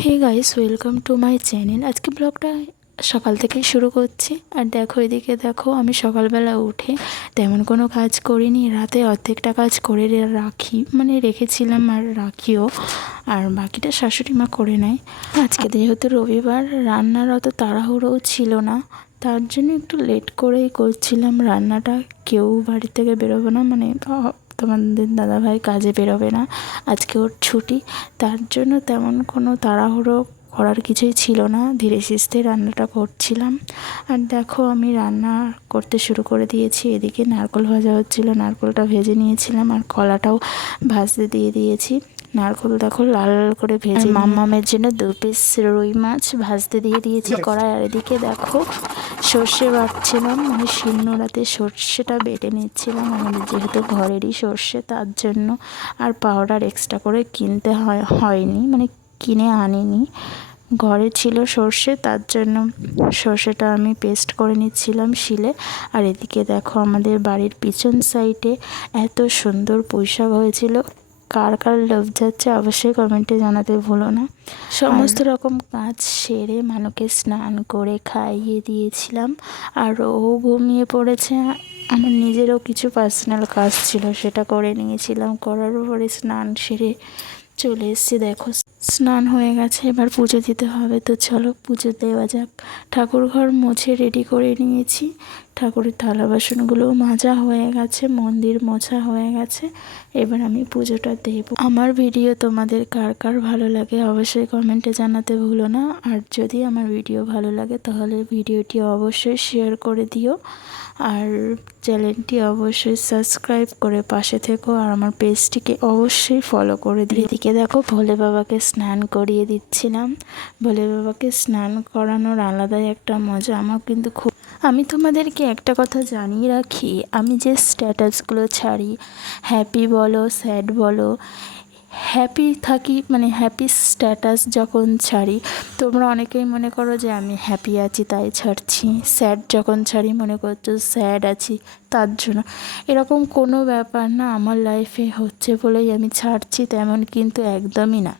Hey guys, welcome to my channel. আজকে ব্লগটা সকাল থেকেই শুরু করছি। আর দেখো, এদিকে দেখো, আমি সকালবেলা উঠে তেমন কোনো কাজ করিনি। রাতে অর্ধেকটা কাজ করে রাখি, মানে রেখেছিলাম আর রাখিও, আর বাকিটা শাশুড়ি মা করে নেয়। আজকে যেহেতু রবিবার, রান্নার অত তাড়াহুড়োও ছিল না, তার জন্য একটু লেট করেই করছিলাম রান্নাটা। কেউ বাড়ি থেকে বেরোবে না, মানে তোমাদের দাদাভাই কাজে বেরোবে না, আজকে ওর ছুটি। তার জন্য তেমন কোনো তাড়াহুড়ো করার কিছুই ছিল না, ধীরে সুস্থে রান্নাটা করছিলাম। আর দেখো, আমি রান্না করতে শুরু করে দিয়েছি। এদিকে নারকেল ভাজা হচ্ছিল, নারকেলটা ভেজে নিয়েছিলাম, আর কলাটাও ভাজতে দিয়ে দিয়েছি। নারকেল দেখো লাল লাল করে ভেজে, মাম্মামের জন্য 2 পিস রুই মাছ ভাজতে দিয়ে দিয়েছি কড়াই। আর এদিকে দেখো, সর্ষে বাটছিলাম, মানে শিলনোড়াতে সর্ষেটা বেটে নিচ্ছিলাম, আমাদের যেহেতু ঘরেরই সর্ষে তার জন্য। আর পাউডার এক্সট্রা করে কিনতে হয়নি, মানে কিনে আনিনি, ঘরে ছিল সর্ষে, তার জন্য সর্ষেটা আমি পেস্ট করে নিচ্ছিলাম শিলে। আর এদিকে দেখো, আমাদের বাড়ির পিছন সাইডে এত সুন্দর পুঁইশাক হয়েছিল। কার কার লোভ যাচ্ছে অবশ্যই কমেন্টে জানাতে ভুলো না। সমস্ত রকম কাজ সেরে মানুকে স্নান করে খাইয়ে দিয়েছিলাম, আর ও ঘুমিয়ে পড়েছে। আমার নিজেরও কিছু পার্সোনাল কাজ ছিল, সেটা করে নিয়েছিলাম। করার পরে স্নান সেরে চলে এসেছি। দেখো, স্নান হয়ে গেছে, এবার পুজো দিতে হবে। তো চলো পুজো দেওয়া যাক। ঠাকুর ঘর মুছে রেডি করে নিয়েছি, ঠাকুরের থালা বাসনগুলোও মাজা হয়ে গেছে, মন্দির মোছা হয়ে গেছে। এবার আমি পুজোটা দেব। আমার ভিডিও তোমাদের কার কার ভালো লাগে অবশ্যই কমেন্টে জানাতে ভুলো না। আর যদি আমার ভিডিও ভালো লাগে তাহলে ভিডিওটি অবশ্যই শেয়ার করে দিও, আর চ্যানেলটি অবশ্যই সাবস্ক্রাইব করে পাশে থেকো, আর আমার পেজটিকে অবশ্যই ফলো করে দিও। এদিকে দেখো, ভোলে বাবাকে স্নান করিয়ে দিচ্ছিলাম। ভোলে বাবাকে স্নান করানোর আলাদাই একটা মজা। আমার কিন্তু আমি তোমাদেরকে একটা কথা জানিয়ে রাখি, আমি যে স্ট্যাটাসগুলো ছাড়ি, হ্যাপি বলো স্যাড বলো, হ্যাপি থাকি, মানে হ্যাপি স্ট্যাটাস যখন ছাড়ি, তোমরা অনেকেই মনে করো যে আমি হ্যাপি আছি তাই ছাড়ছি। স্যাড যখন ছাড়ি মনে করছো স্যাড আছি তার জন্য। এরকম কোনো ব্যাপার না, আমার লাইফে হচ্ছে বলেই আমি ছাড়ছি তেমন কিন্তু একদমই না।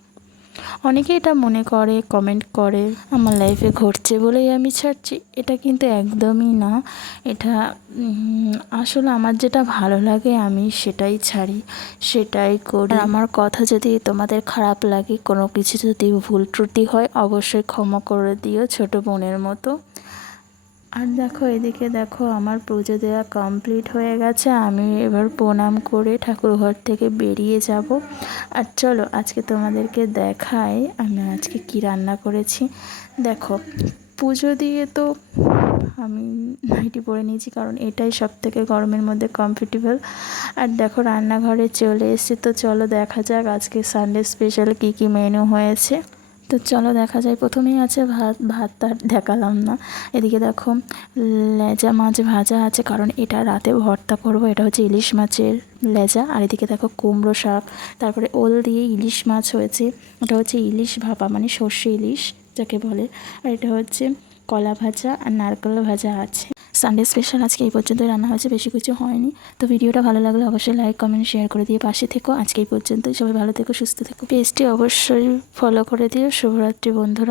অনেকে এটা মনে করে, কমেন্ট করে আমার লাইফে ঘটছে বলেই আমি ছাড়ছি, এটা কিন্তু একদমই না। এটা আসলে আমার যেটা ভালো লাগে আমি সেটাই ছাড়ি, সেটাই করি। আমার কথা যদি তোমাদের খারাপ লাগে, কোনো কিছু যদি ভুল ত্রুটি হয়, অবশ্যই ক্ষমা করে দিও ছোট বোনের মতো। আর দেখো, এদিকে দেখো, আমার পুজো দেওয়া কমপ্লিট হয়ে গেছে। আমি এবার প্রণাম করে ঠাকুর ঘর থেকে বেরিয়ে যাব। আর চলো আজকে তোমাদেরকে দেখাই আমি আজকে কি রান্না করেছি। দেখো, পুজো দিয়ে তো আমি নাইটি পরে নিয়েছি, কারণ এটাই সব থেকে গরমের মধ্যে কমফর্টেবল। আর দেখো, রান্নাঘরে চলে এসেছি। তো চলো দেখা যাক আজকে সানডে স্পেশাল কী কী মেনু হয়েছে। তো চলো দেখা যায়। প্রথমেই আছে ভাত আর দেখালাম না। এদিকে দেখো, লেজা মাছ ভাজা আছে, কারণ এটা রাতে ভর্তা করব। এটা হচ্ছে ইলিশ মাছের লেজা। আর এদিকে দেখো কুমড়ো শাক, তারপরে ওল দিয়ে ইলিশ মাছ হয়েছে। এটা হচ্ছে ইলিশ ভাপা, মানে সর্ষে ইলিশ যাকে বলে। আর এটা হচ্ছে কলা ভাজা আর নারকেল ভাজা আছে। সানডে স্পেশাল আজকে এই পর্যন্তই রান্না হয়েছে, বেশি কিছু হয়নি। তো ভিডিওটা ভালো লাগলে অবশ্যই লাইক কমেন্ট শেয়ার করে দিয়ে পাশে থেকো। আজকে এই পর্যন্তই, সবাই ভালো থেকো, সুস্থ থেকো। পেজটি অবশ্যই ফলো করে দিও। শুভরাত্রি বন্ধুরা।